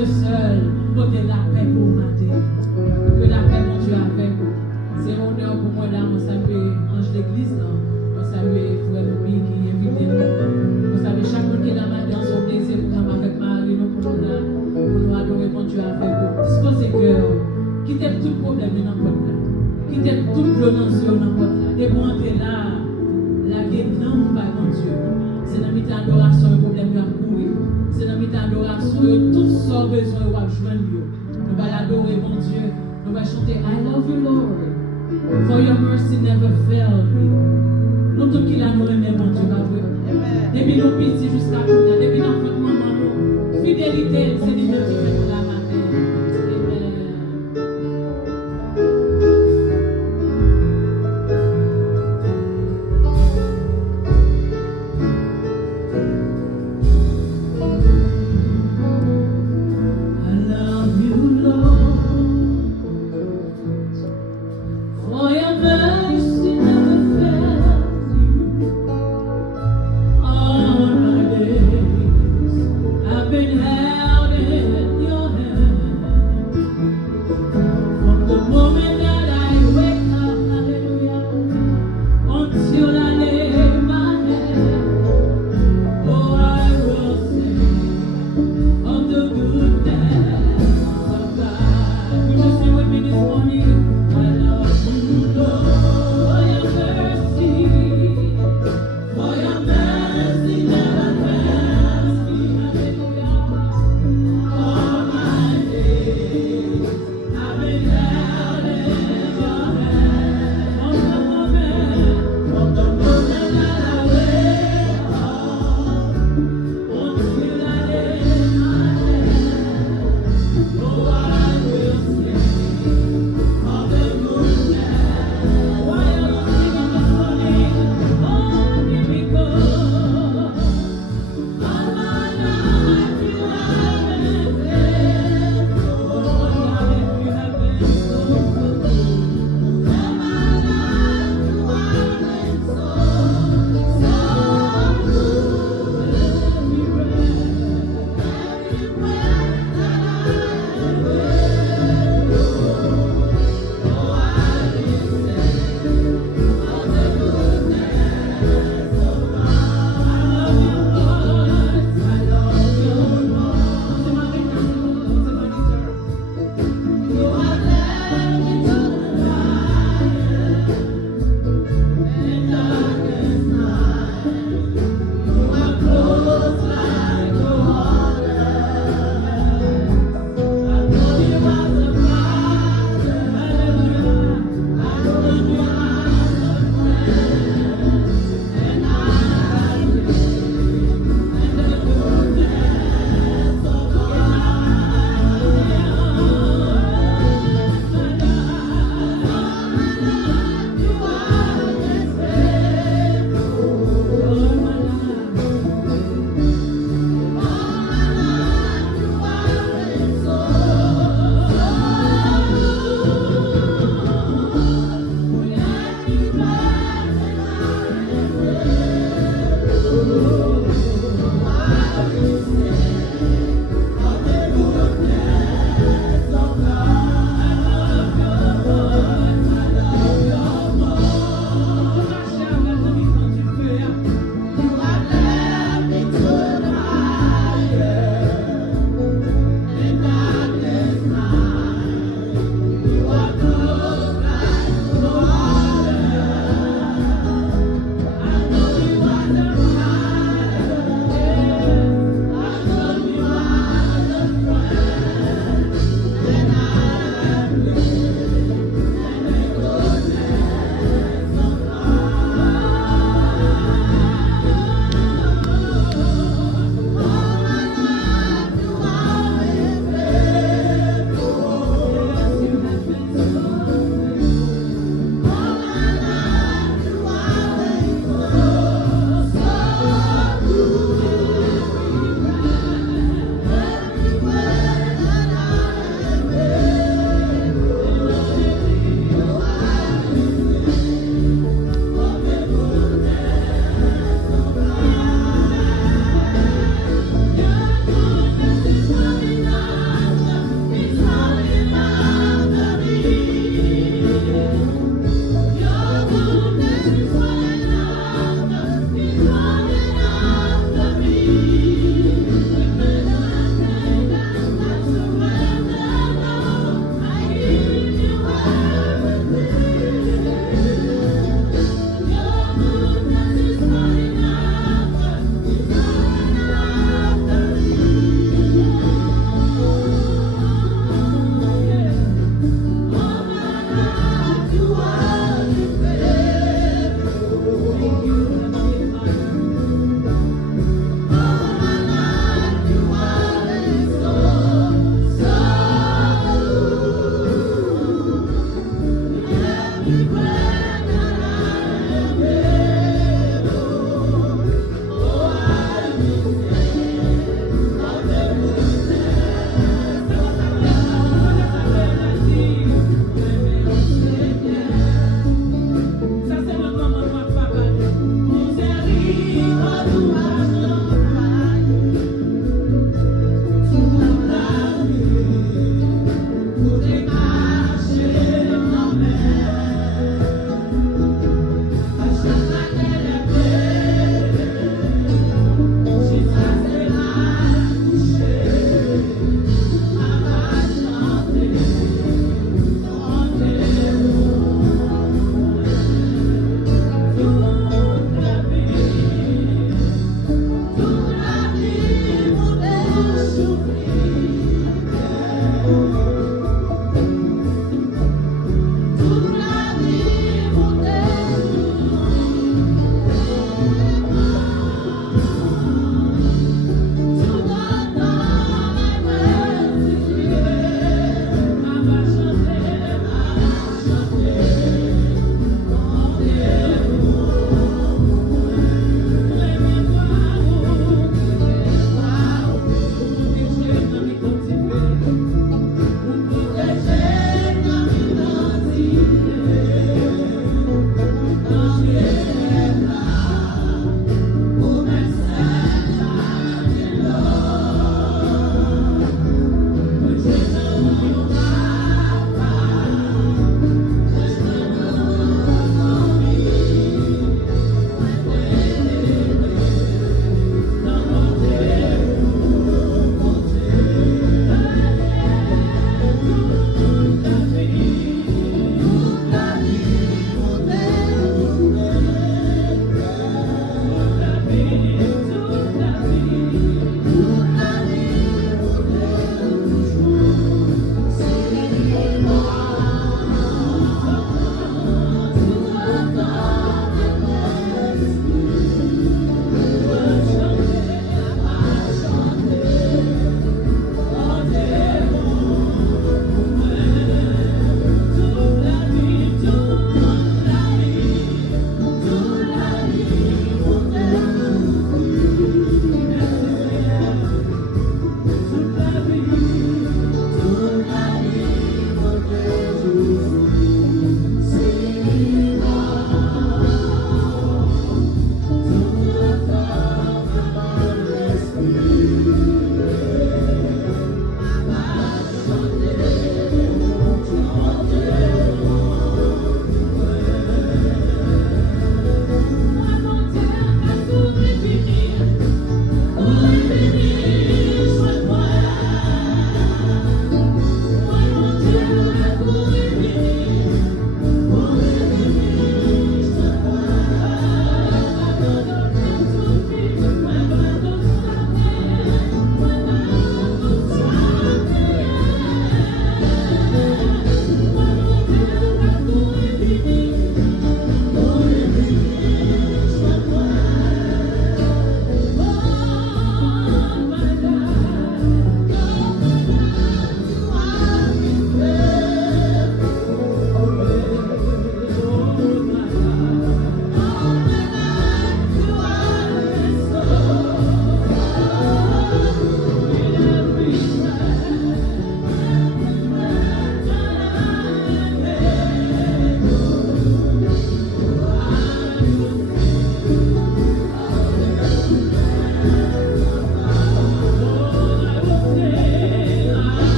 Dieu seul, porter la paix pour matin. Que la paix, mon Dieu, avec vous. C'est un honneur pour moi là, on salue Ange l'église, on salue Frère Louis qui est invité nous. On salue chaque monde qui est dans ma danse, au plaisir pour nous avec Marie, nous pour nous là, pour nous adorer, mon Dieu, avec vous. Disposez cœur, quittez tout problème dans votre là. Quittez toute violence dans votre là. Dès qu'on entre là, la guerre non pas mon Dieu. C'est dans notre adoration, le problème de courir. C'est dans notre adoration, tout ça besoin de joindre. Nous allons l'adorer, mon Dieu. Nous allons chanter I love you, Lord. For your mercy never failed me. Nous tous qui la nous aimons, mon Dieu, pas vrai. Depuis nos petits jusqu'à maintenant, depuis notre maman, fidélité, c'est lui-même qui fait pour la matin. I've been held in Thank you.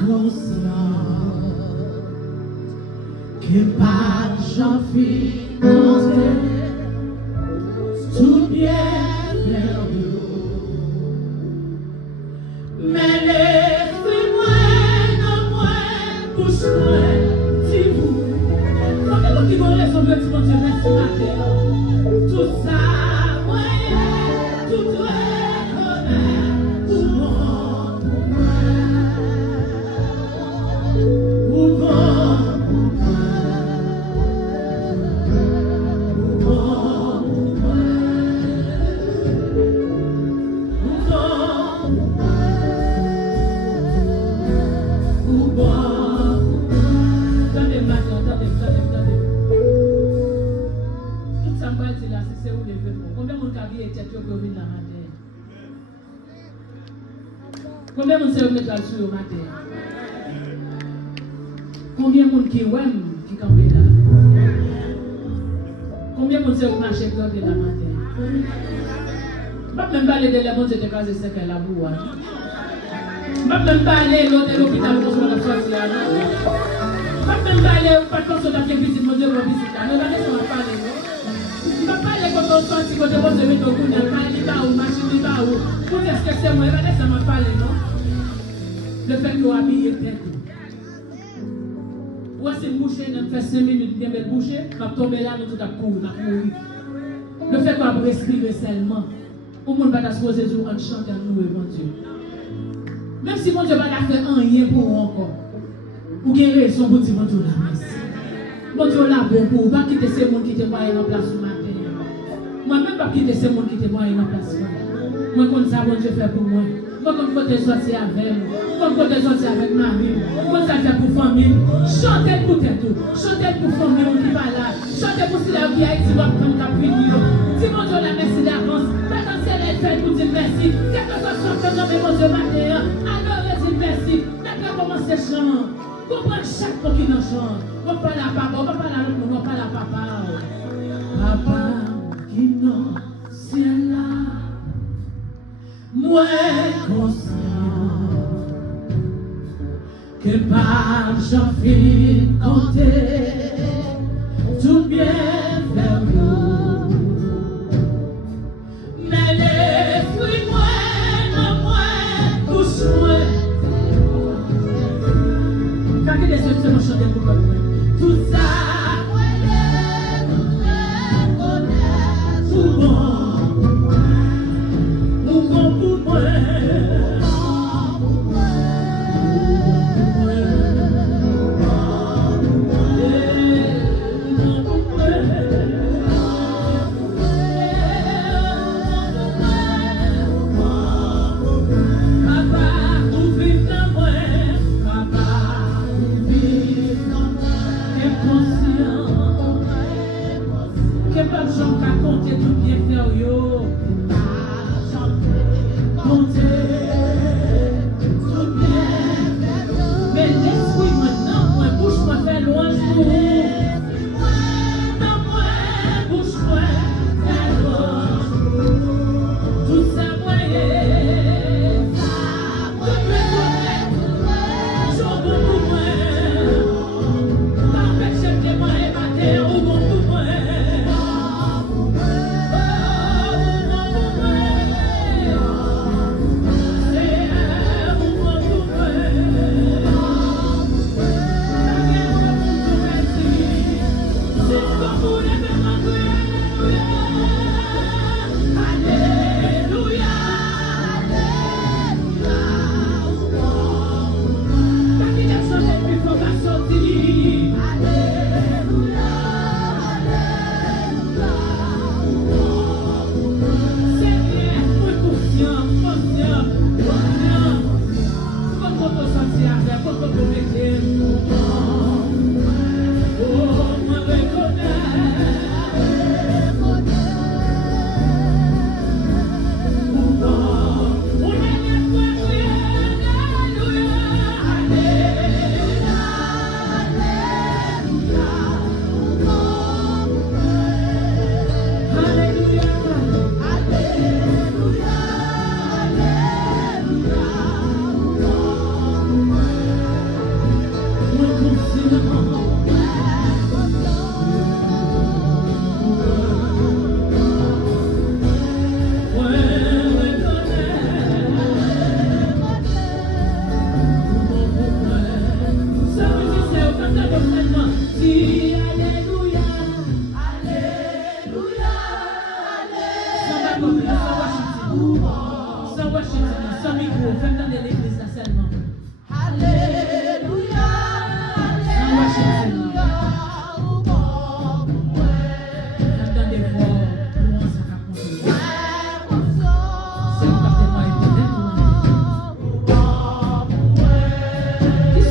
conscient que pas j'en fis monter tout bien vers vous. Mais laissez-moi, non moi, bouche-moi, dis-vous. Quand qui vont laisser le petit mon Dieu, merci ma terre. Tout ça, moi, tout doit connaître, tout le monde pour moi. Combien de monde s'est mettre là-dessus au matin? Combien de monde qui aime qui campe là? Combien de monde s'est marché dans la matin? Je ne vais même pas aller de la bonne de caser ce qu'elle a boue. Je ne vais même pas aller à l'hôpital pour se sortir là. Je ne vais même pas aller pas comme ça dans visite mon Dieu pour visiter là. Ne va pas parler. Je ne vais pas aller quand on sort quand on se met au cou de mal ou machine là ou pour est-ce que c'est moi ça m'a parlé non? Le fait qu'on habille tête. Ou c'est boucher, on fait 5 minutes, bien belle boucher, on va tomber là, nous tout à courir, le fait qu'on va respirer seulement, au monde va se poser sur un chant à nous, mon Dieu. Même si mon Dieu va faire rien pour vous encore, ou bien raison pour dire mon Dieu la merci. Mon Dieu là bon pour vous, pas quitter ces gens qui te voient en place ce matin. Moi-même, pas quitter ces gens qui te voient en place. Moi, comme ça, mon Dieu fait pour moi. Moi, comme faut te sortir avec moi. Comme faut te sortir avec Marie. Comme ça fait pour famille. Chantez pour tout. Chantez pour famille qui va là. Chantez pour si la vie a été prendre la pluie. Si mon Dieu la merci d'avance. Maintenant, c'est elle fait pour dire merci. Quelque chose soit fait dans mon Dieu matin. Alors, dis merci. D'accord, commencez à chanter. Comprends chaque mot qui nous chante. On va pas la papa. On va pas la l'autre. On va pas la papa. Papa qui nous c'est là. Moi conscient que par j'en fis compter tout bien faire nous. Mais les fruits moi, bouche-moi. Quand il est sorti, on chante pour moi. Tout ça, tout bon.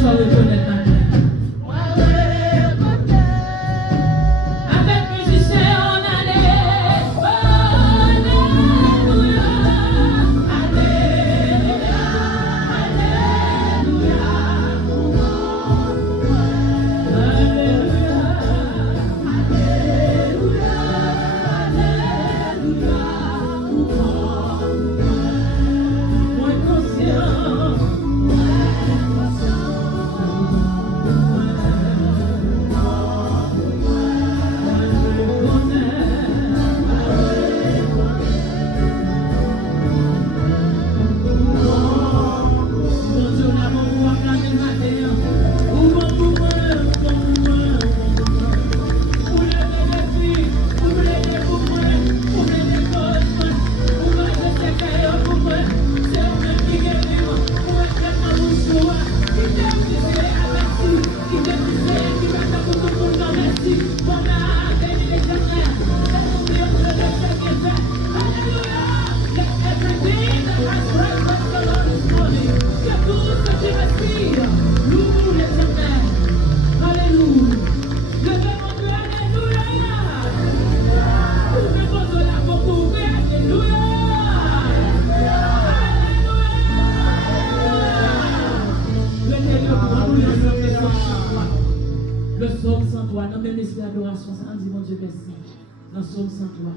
sois reconnaître ma terre. Avec musiciens, on allait. Alléluia. Alléluia. Le psaume 103, dans même esprit d'adoration, ça dit mon Dieu merci. Dans le psaume 103,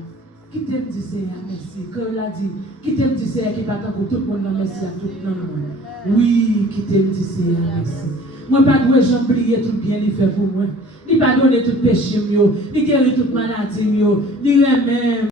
qui t'aime dit Seigneur merci. Comme l'a dit, qui t'aime dit Seigneur qui parle pour tout le monde, merci à tout le monde. Oui, qui t'aime dit Seigneur merci. Moi, pas de j'oublie tout bien, il fait pour moi. Il pas donné tout péché, il guérit toute maladie, il remet.